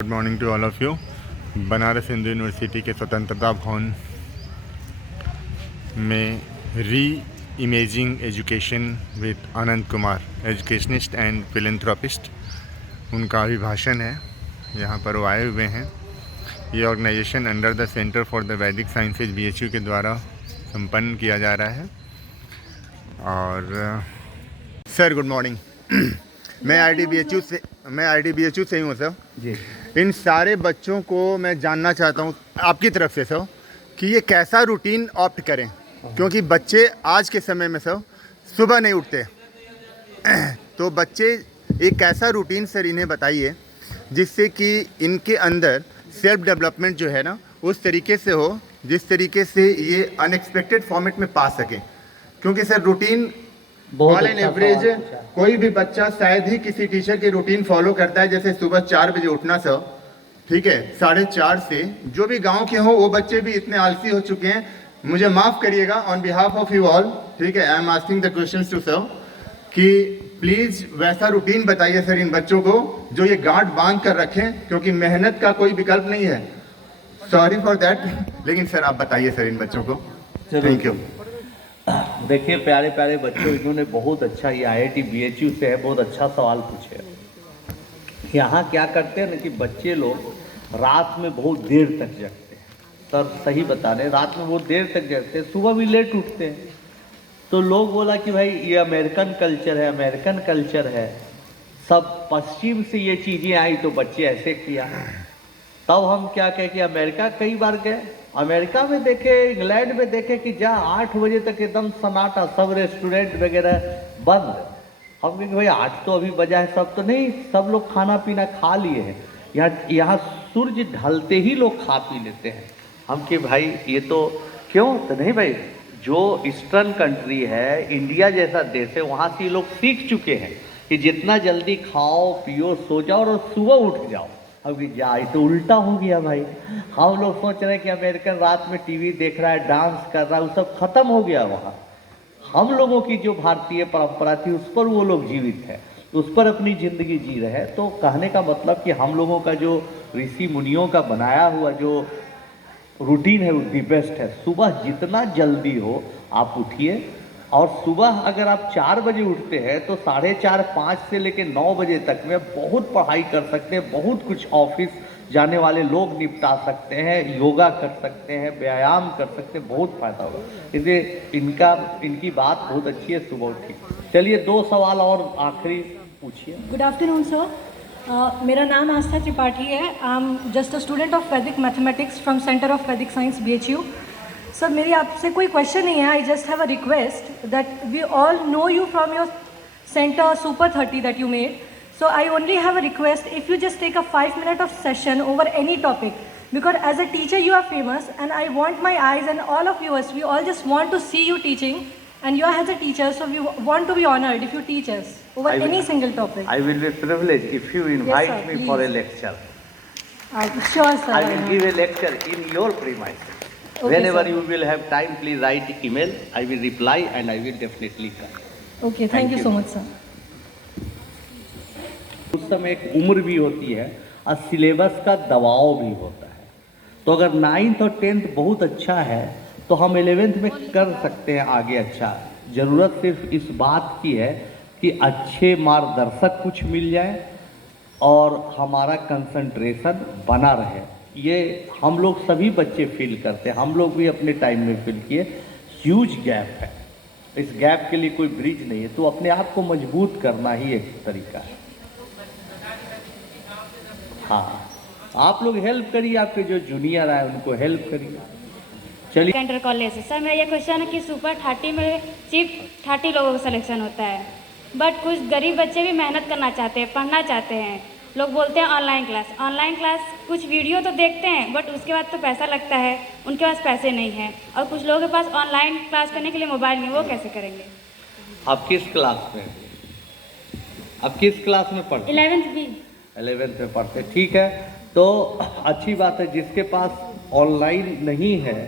Good morning to all of you. Banaras Hindu university के स्वतंत्रता भवन में re imaging education with Anand Kumar, educationist and philanthropist, उनका अभिभाषण है। यहाँ पर वो आए हुए हैं। ये organisation under the centre for the Vedic sciences BHU के द्वारा संपन्न किया जा रहा है। और सर गुड मॉर्निंग। मैं IDBHU से ही हूँ सर जी। इन सारे बच्चों को मैं जानना चाहता हूँ आपकी तरफ से सर कि ये कैसा रूटीन ऑप्ट करें, क्योंकि बच्चे आज के समय में सर सुबह नहीं उठते। तो बच्चे एक ऐसा रूटीन सर इन्हें बताइए जिससे कि इनके अंदर सेल्फ डेवलपमेंट जो है ना उस तरीके से हो जिस तरीके से ये अनएक्सपेक्टेड फॉर्मेट में पा सकें। क्योंकि sir routine all an average कोई भी बच्चा शायद ही किसी टीचर की रूटीन फॉलो करता है। जैसे सुबह 4 बजे उठना सर, ठीक है, 4:30 से जो भी गांव के हो वो बच्चे भी इतने आलसी हो चुके हैं। मुझे माफ़ करिएगा on behalf of you all, ठीक है, I am asking the questions to sir कि प्लीज़ वैसा रूटीन बताइए सर इन बच्चों को जो ये गांठ बांध कर रखें, क्योंकि मेहनत का कोई विकल्प नहीं है। सॉरी फॉर दैट, लेकिन सर आप बताइए सर इन बच्चों को। Thank you. देखिए प्यारे प्यारे बच्चों, इन्होंने बहुत अच्छा, ये IIT BHU से है, बहुत अच्छा सवाल पूछे। यहाँ क्या करते हैं ना कि बच्चे लोग रात में बहुत देर तक जगते हैं। सर सही बता रहे, रात में बहुत देर तक जगते हैं, सुबह भी लेट उठते हैं। तो लोग बोला कि भाई ये अमेरिकन कल्चर है, अमेरिकन कल्चर है, सब पश्चिम से ये चीज़ें आई तो बच्चे ऐसे किया। तब हम क्या कहें कि अमेरिका कई बार गए, अमेरिका में देखे, इंग्लैंड में देखे कि जहाँ 8 बजे तक एकदम सन्नाटा, सब रेस्टोरेंट वगैरह बंद। हम कहें भाई 8 तो अभी बजा है, सब तो नहीं, सब लोग खाना पीना खा लिए हैं। यहाँ सूर्य ढलते ही लोग खा पी लेते हैं। हम कि भाई ये तो क्यों, तो नहीं भाई, जो ईस्टर्न कंट्री है, इंडिया जैसा देश है, वहाँ से ये लोग सीख चुके हैं कि जितना जल्दी खाओ पियो सो जाओ और सुबह उठ जाओ। अभी जाए तो उल्टा हो गया भाई। हम लोग सोच रहे हैं कि अमेरिकन रात में टीवी देख रहा है, डांस कर रहा है, वो सब खत्म हो गया वहाँ। हम लोगों की जो भारतीय परंपरा थी उस पर वो लोग जीवित है, उस पर अपनी ज़िंदगी जी रहे हैं। तो कहने का मतलब कि हम लोगों का जो ऋषि मुनियों का बनाया हुआ जो रूटीन है वो दी बेस्ट है। सुबह जितना जल्दी हो आप उठिए, और सुबह अगर आप 4 बजे उठते हैं तो 4:30 5 से लेकर 9 बजे तक में बहुत पढ़ाई कर सकते हैं, बहुत कुछ ऑफिस जाने वाले लोग निपटा सकते हैं, योगा कर सकते हैं, व्यायाम कर सकते हैं, बहुत फायदा होगा। इसलिए इनकी बात बहुत अच्छी है, सुबह उठी। चलिए 2 सवाल और आखिरी पूछिए। गुड आफ्टरनून सर, मेरा नाम आस्था त्रिपाठी है। I am just a student of Vedic mathematics from centre of Vedic science BHU। Sir मेरी आपसे कोई क्वेश्चन नहीं है, I just have a request that we all know you from your centre Super 30 that you made. So I only have a request, if you just take a 5-minute of session over any topic, because as a teacher you are famous and I want my eyes and all of viewers, we all just want to see you teaching, and you are as a teacher, so we want to be honored if you teach us over any single topic. I will be privileged if you invite Yes, sir, me please. for a lecture. Sure sir. I will give a lecture in your premises. Okay, Whenever sir. you will have time, please write email. I will reply and I will definitely come. Okay, thank you so much sir. उस समय एक उम्र भी होती है और syllabus का दबाव भी होता है। तो अगर 9th और 10th बहुत अच्छा है तो हम 11th में कर सकते हैं आगे अच्छा। ज़रूरत सिर्फ इस बात की है कि अच्छे मार्गदर्शक कुछ मिल जाए और हमारा कंसंट्रेशन बना रहे। ये हम लोग सभी बच्चे फील करते हैं, हम लोग भी अपने टाइम में फील किए। ह्यूज गैप है, इस गैप के लिए कोई ब्रिज नहीं है, तो अपने आप को मजबूत करना ही एक तरीका है। हाँ, आप लोग हेल्प करिए, आपके जो जूनियर आए उनको हेल्प करिए। चलिए सेंटर कॉलेज से सर, मेरा ये क्वेश्चन है कि Super 30 में सिर्फ 30 लोगों का सिलेक्शन होता है, बट कुछ गरीब बच्चे भी मेहनत करना चाहते हैं, पढ़ना चाहते हैं। लोग बोलते हैं ऑनलाइन क्लास, कुछ वीडियो तो देखते हैं बट उसके बाद तो पैसा लगता है, उनके पास पैसे नहीं हैं। और कुछ लोगों के पास ऑनलाइन क्लास करने के लिए मोबाइल नहीं, वो कैसे करेंगे? आप किस क्लास में, आप किस क्लास में पढ़ते? 11th भी। 11th में पढ़ते, ठीक है, तो अच्छी बात है। जिसके पास ऑनलाइन नहीं है,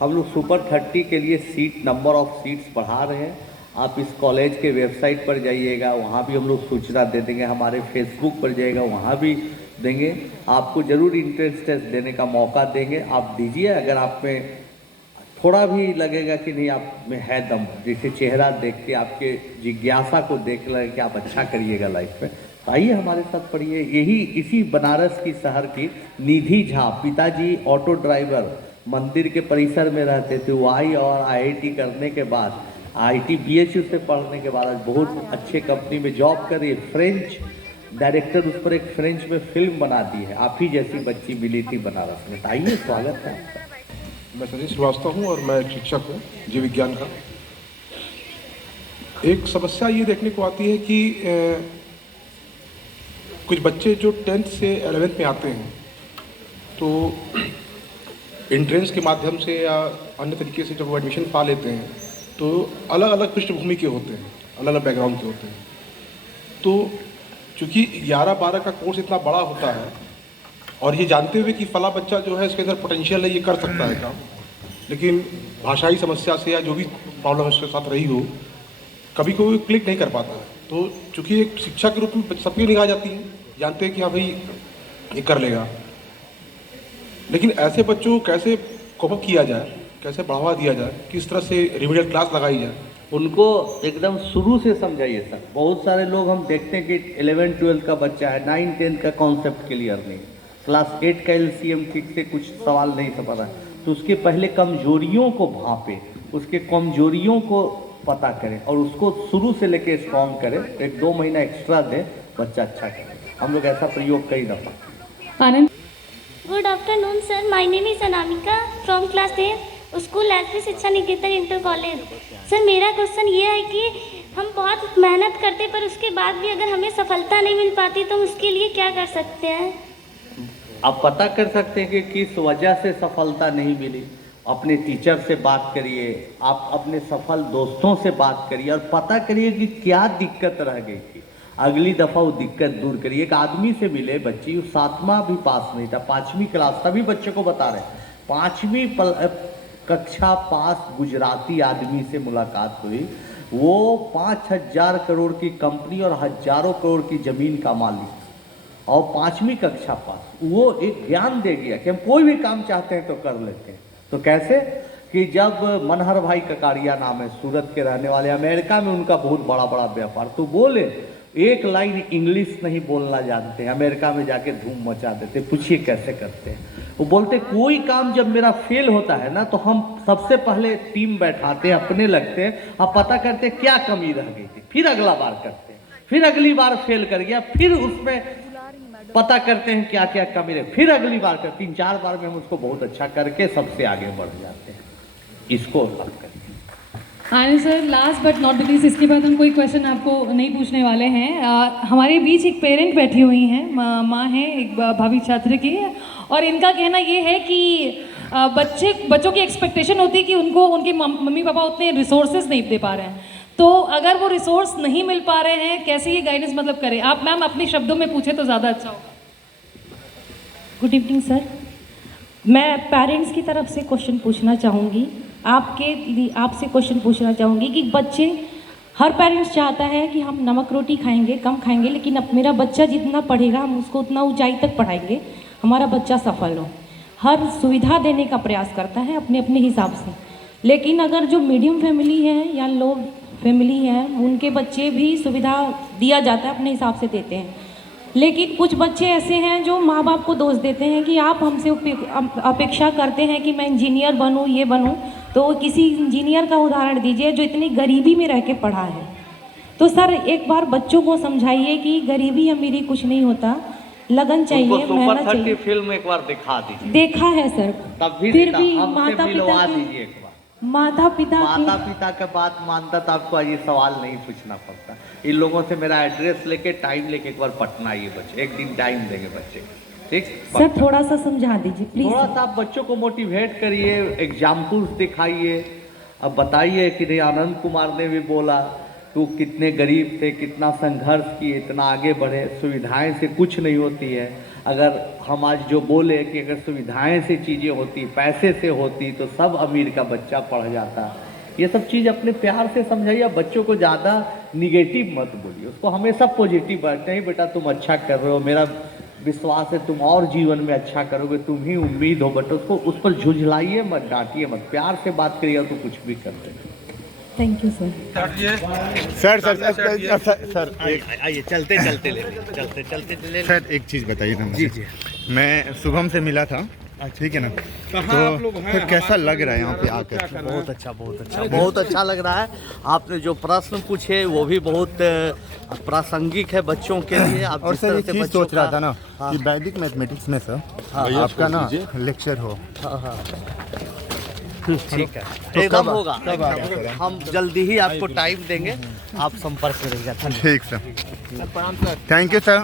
हम लोग Super 30 के लिए नंबर ऑफ सीट्स बढ़ा रहे हैं। आप इस कॉलेज के वेबसाइट पर जाइएगा, वहाँ भी हम लोग सूचना दे देंगे। हमारे फेसबुक पर जाइएगा, वहाँ भी देंगे, आपको ज़रूर इंट्रेंस टेस्ट देने का मौका देंगे, आप दीजिए। अगर आप में थोड़ा भी लगेगा कि नहीं आप में है दम, जैसे चेहरा देख के आपके जिज्ञासा को देख लगे कि आप अच्छा करिएगा लाइफ में, तो आइए हमारे साथ पढ़िए। यही इसी बनारस की शहर की निधि झा, पिताजी ऑटो ड्राइवर, मंदिर के परिसर में रहते थे। वो आई और IIT करने के बाद, IIT BHU से पढ़ने के बाद आज बहुत अच्छे कंपनी में जॉब कर रही है। फ्रेंच डायरेक्टर उस पर एक फ्रेंच में फिल्म बना दी है। आप ही जैसी बच्ची मिली थी बनारस में। तो आइए, स्वागत है आपका। मैं संजय श्रीवास्तव हूँ और मैं एक शिक्षक हूँ जीव विज्ञान का। एक समस्या ये देखने को आती है कि कुछ बच्चे जो 10th से 11th में आते हैं तो एंट्रेंस के माध्यम से या अन्य तरीके से जब वो एडमिशन पा लेते हैं तो अलग अलग पृष्ठभूमि के होते हैं, अलग अलग बैकग्राउंड के होते हैं। तो चूँकि 11-12 का कोर्स इतना बड़ा होता है और ये जानते हुए कि फला बच्चा जो है इसके अंदर पोटेंशियल है, ये कर सकता है काम, लेकिन भाषाई समस्या से या जो भी प्रॉब्लम उसके साथ रही हो, कभी कोई क्लिक नहीं कर पाता है। तो चूँकि एक शिक्षा के रूप में सबकी निगाह जाती है, जानते हैं कि हाँ भाई ये कर लेगा, लेकिन ऐसे बच्चों को कैसे कोप अप किया जाए, कैसे बढ़ावा दिया जाए, किस तरह से रिमीडियल क्लास लगाई जाए, उनको एकदम शुरू से समझाइए सर। बहुत सारे लोग हम देखते हैं कि 11th-12th का बच्चा है, 9th-10th का कॉन्सेप्ट क्लियर नहीं, क्लास 8 का LCM ठीक से कुछ सवाल नहीं समझ रहा है, तो उसके पहले कमजोरियों को भांपे, उसके कमजोरियों को पता करें और उसको शुरू से लेके स्ट्रॉन्ग करें। 1-2 महीना एक्स्ट्रा दें, बच्चा अच्छा करे। हम लोग ऐसा प्रयोग कई दफा। Anand, good afternoon sir, my name is Anamika from class 10 school S P Shiksha Niketan inter college. Sir मेरा क्वेश्चन ये है कि हम बहुत मेहनत करते पर उसके बाद भी अगर हमें सफलता नहीं मिल पाती तो उसके लिए क्या कर सकते हैं? आप पता कर सकते हैं कि किस वजह से सफलता नहीं मिली। अपने टीचर से बात करिए, आप अपने सफल दोस्तों से बात करिए और पता करिए कि क्या दिक्कत रह गई थी। अगली दफ़ा वो दिक्कत दूर करिए। एक आदमी से मिले, बच्ची 7वां भी पास नहीं था, 5वीं क्लास, सभी बच्चों को बता रहे 5वीं कक्षा पास गुजराती आदमी से मुलाकात हुई। वो 5,000 करोड़ की कंपनी और हजारों करोड़ की ज़मीन का मालिक और 5वीं कक्षा पास। वो एक ज्ञान दे गया कि हम कोई भी काम चाहते हैं तो कर लेते हैं। तो कैसे कि जब मनहर भाई ककारिया नाम है, सूरत के रहने वाले, अमेरिका में उनका बहुत बड़ा बड़ा व्यापार, तो बोले एक लाइन इंग्लिश नहीं बोलना जानते हैं, अमेरिका में जाके धूम मचा देते। पूछिए कैसे करते हैं? वो बोलते कोई काम जब मेरा फेल होता है ना तो हम सबसे पहले टीम बैठाते हैं, अपने लगते हैं और पता करते हैं क्या कमी रह गई थी, फिर अगला बार करते हैं, फिर अगली बार फेल कर गया, फिर उसमें पता करते हैं क्या क्या कमी रहे, फिर अगली बार कर 3-4 बार में हम उसको बहुत अच्छा करके सबसे आगे बढ़ जाते हैं। इसको हल करिए। Anand sir, last but not the least, इसके बाद हम कोई क्वेश्चन आपको नहीं पूछने वाले हैं। हमारे बीच एक पेरेंट बैठी हुई हैं, माँ हैं एक भावी छात्र की, और इनका कहना ये है कि बच्चों की एक्सपेक्टेशन होती है कि उनको उनके मम्मी पापा उतने रिसोर्सेज नहीं दे पा रहे हैं, तो अगर वो रिसोर्स नहीं मिल पा रहे हैं कैसे ये गाइडेंस मतलब करें? आप मैम अपने शब्दों में पूछे तो ज़्यादा अच्छा होगा। गुड इवनिंग सर, मैं पेरेंट्स की तरफ से क्वेश्चन पूछना चाहूँगी, आपसे क्वेश्चन पूछना चाहूँगी कि बच्चे, हर पेरेंट्स चाहता है कि हम नमक रोटी खाएंगे, कम खाएंगे, लेकिन अब मेरा बच्चा जितना पढ़ेगा हम उसको उतना ऊंचाई तक पढ़ाएंगे, हमारा बच्चा सफल हो। हर सुविधा देने का प्रयास करता है अपने अपने हिसाब से, लेकिन अगर जो मीडियम फैमिली है या लो फैमिली है उनके बच्चे भी सुविधा दिया जाता है, अपने हिसाब से देते हैं, लेकिन कुछ बच्चे ऐसे हैं जो माँ बाप को दोष देते हैं कि आप हमसे अपेक्षा करते हैं कि मैं इंजीनियर बनूं, ये बनूं, तो किसी इंजीनियर का उदाहरण दीजिए जो इतनी गरीबी में रह के पढ़ा है। तो सर एक बार बच्चों को समझाइए कि गरीबी अमीरी कुछ नहीं होता, लगन चाहिए, मेहनत चाहिए। फिल्म एक बार दिखा दीजिए। देखा है सर, तब फिर भी माता पिता का बात मानता तो आपको ये सवाल नहीं पूछना पड़ता। इन लोगों से मेरा एड्रेस लेके टाइम लेके एक बार पटना आइए बच्चे, एक दिन टाइम देंगे बच्चे, ठीक सर? थोड़ा सा समझा दीजिए प्लीज। थोड़ा सा आप बच्चों को मोटिवेट करिए, एग्जाम्पल्स दिखाइए। अब बताइए कि नहीं, आनंद कुमार ने भी बोला तो कितने गरीब थे, कितना संघर्ष किए, इतना आगे बढ़े। सुविधाएं से कुछ नहीं होती है। अगर हम आज जो बोले कि अगर सुविधाएं से चीज़ें होती, पैसे से होती, तो सब अमीर का बच्चा पढ़ जाता। ये सब चीज़ अपने प्यार से समझाइए। बच्चों को ज़्यादा निगेटिव मत बोलिए, उसको हमेशा पॉजिटिव बात, नहीं बेटा तुम अच्छा कर रहे हो, मेरा विश्वास है तुम और जीवन में अच्छा करोगे, तुम ही उम्मीद हो। बट उसको उस पर झुझलाइए मत, डांटिए मत, प्यार से बात करिए तो कुछ भी कर देंगे। Thank you sir. सर आइए चलते चलते ले सर एक चीज़ बताइए ना मुझे। जी। मैं शुभम से मिला था, ठीक है ना, तो फिर कैसा लग रहा है यहाँ पे आकर? बहुत अच्छा लग रहा है। आपने जो प्रश्न पूछे वो भी बहुत प्रासंगिक है बच्चों के लिए। आप और जिस सर तरह एक से चीज़ बच्चों सोच रहा का- था ना हाँ। कि वैदिक मैथमेटिक्स में सर हाँ, आपका ना लेक्चर हो। हाँ। ठीक है, तो एकदम कब होगा। आ रहे हैं सर? हम जल्दी ही आपको टाइम देंगे, आप संपर्क करिएगा। धन्यवाद। ठीक सर, थैंक यू सर।